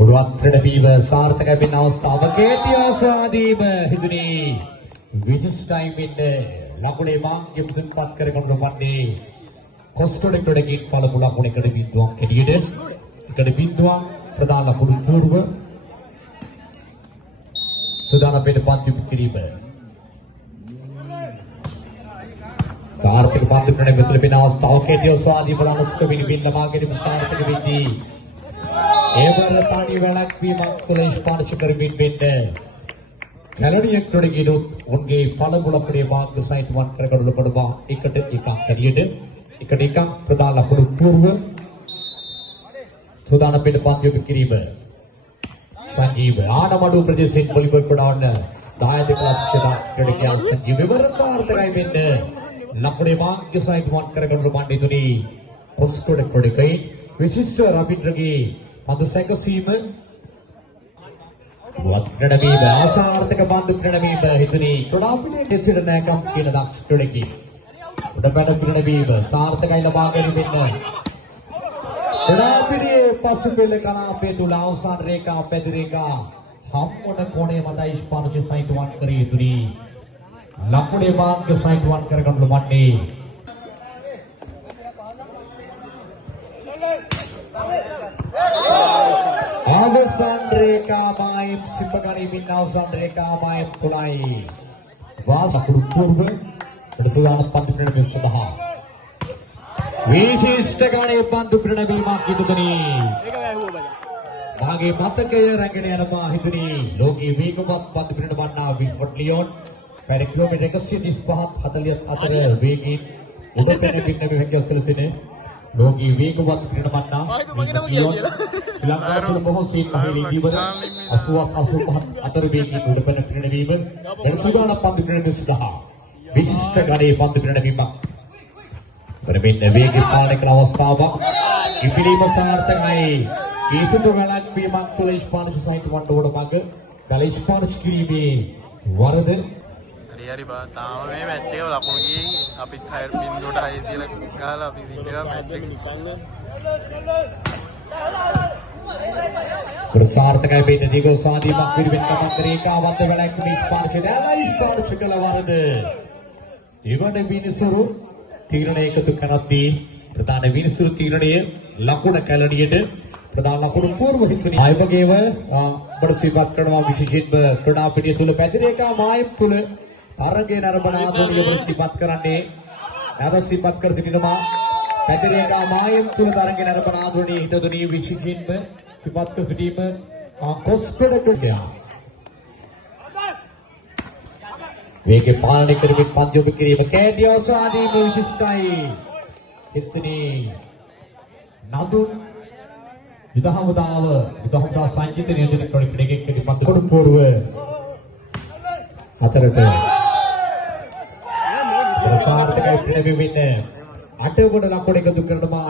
උඩුවත් ප්‍රණවීව සාර්ථකයි වෙන අවස්ථාවකදී ආසාදීම හිදුනේ විශිෂ්ටයි වෙන්න ලකුණේ මාර්ගය මුදුන්පත් කරගන්න ලබන්නේ කොස්කොඩෙක්ඩකින් පළමු ලකුණේකට බිඳුවක් එළියට එකට බිඳුවක් ප්‍රධාන ලකුණු පූර්ව සුදානම් වෙන පන්ති කිරීම සාර්ථක පන්ති ප්‍රණවීව තුළ වෙන අවස්ථාවකදී ආසාදී ප්‍රධානස්ක විනිවිද ලබා ගැනීම සාර්ථක වෙන්නේ ඒවර තාණි වැළැක්වීමක් තුළ ස්පර්ශ කරමින් වෙන්න කැලණියක් තොඩගිනුත් උන්ගේ පළමු ලකුණේ මාර්ග සහිතවත් කරගනු ලබනවා එකට එකක් හරියට එකට එකක් ප්‍රධාන ලකුණු පූර්ව සුදානම් වෙන පන්ති කිරීම සංජීව ආනමඩු ප්‍රදේශයෙන් පොලිබෝල් කොටවන්න දායක ලක්ෂණ ක්‍රීඩකයා සංජීව විවර සාර්ථකයි වෙන්න ලකුණේ මාර්ග සහිතවත් කරගනු ලබන්නේ තුනී පොස්කොඩ කොඩකයි විශිෂ්ට රබින්ද්‍රගේ පද සැකසීම වත්කඩවීම ආසාර්ථක බන්දු ප්‍රණවීම හිතුනේ කොඩාපිනේ දෙසිර නැකම් කියන දක්ෂ ක්‍රීඩකී උඩපැන ප්‍රණවීම සාර්ථකයි ලබා ගැනීමෙන් කොඩාපිනේ පසුපෙළ කලාපයේ තුල අවසන් රේඛා පැති රේඛා හම්බොන කොණේ මතයි ස්පර්ශ සහිතවත් කර යුතුයි ලකුණේ මාර්ග සහිතවත් කරගන්න ලබන්නේ අවසන් රේඛාමායම් සිම්බගණීමින් අවසන් රේඛාමායම් තුලයි වාසකුරු පූර්ව ප්‍රසුදාන පන්දු ප්‍රණවීම සඳහා විශිෂ්ට ගණයේ පන්දු ප්‍රණවීමක් ඉදුණී මාගේ මතකය රැගෙන යනවා හිතුණී ලෝකයේ වේගවත් පන්දු ප්‍රණවන්නා විල්ෆර්ඩ් ලියෝන් පැය කිලෝමීටර් 135-44 වේගයෙන් උඩපැන පින්නම හැකියාව සැලසෙන ලෝකී වේගවත් ක්‍රීඩකයන්නා ශ්‍රී ලංකාව තුළ බොහෝ සීන් මහලී දීවර 80-85 අතර වේගී උඩපැන ක්‍රීඩවීම දැන් සුදානම් පන්දු ක්‍රීඩන සඳහා විශිෂ්ට ගණයේ පන්දු ක්‍රීඩවීමක් කරමින් වේගී පාලනය කරන අවස්ථාවක් ඉපිරීම සාර්ථකයි කීසුතු වැළැක්වීමක් තුළ ස්පානිෂ් සහිත වණ්ඩවඩ මඟ ගල ස්පානිෂ් කිරීමේ වරද හරි බා තාම මේ මැච් එක ලකුණු ගියේ අපිත් 6 බින්දුවට 6 තියලා ගහලා අපි වින්නලා මැච් එක ප්‍රසාර්ථකයි වෙන්න දිග සාදීමක් පිළිවෙත් ගමන් කර ඒකාවත්ත වැළැක්වීම ස්පර්ශ දැලයි ස්පර්ශ කළ වරද දෙවන විනිසුරු තීරණය එකතු කරද්දී ප්‍රධාන විනිසුරු තීරණය ලකුණ කැලණියට ප්‍රධාන ලකුණු පූර්ව හිතුනේ ආයවගේව බඩසිපත් කරනවා විශේෂයෙන්ම ක්‍රීඩාපිටිය තුල පැතිරේකා මායම් තුල තරගයේ නරඹන ආධුනික ප්‍රතිපත් කරන්නේ නැවත සිපත් කර සිටිනවා පැතිරේකා මායම් තුල තරගයේ නරඹන ආධුනික හිතදුනී විශේෂයෙන්ම සිපත් කර සිටීම කොස්කොඩට වේගය පාලනය කරමින් පන්දු යොමු කිරීම කෑඩියෝස් ආදී විශිෂ්ටයි හිතනේ නදුන් විදහමුදා සංජිත නියෝජනය කරන ක්‍රීඩකෙක් පන්දු කොඩු පූර්ව අතරට ප්‍රසාර්ථකයි ප්‍රණවීම අටවන ලකුණ එකතු කරනවා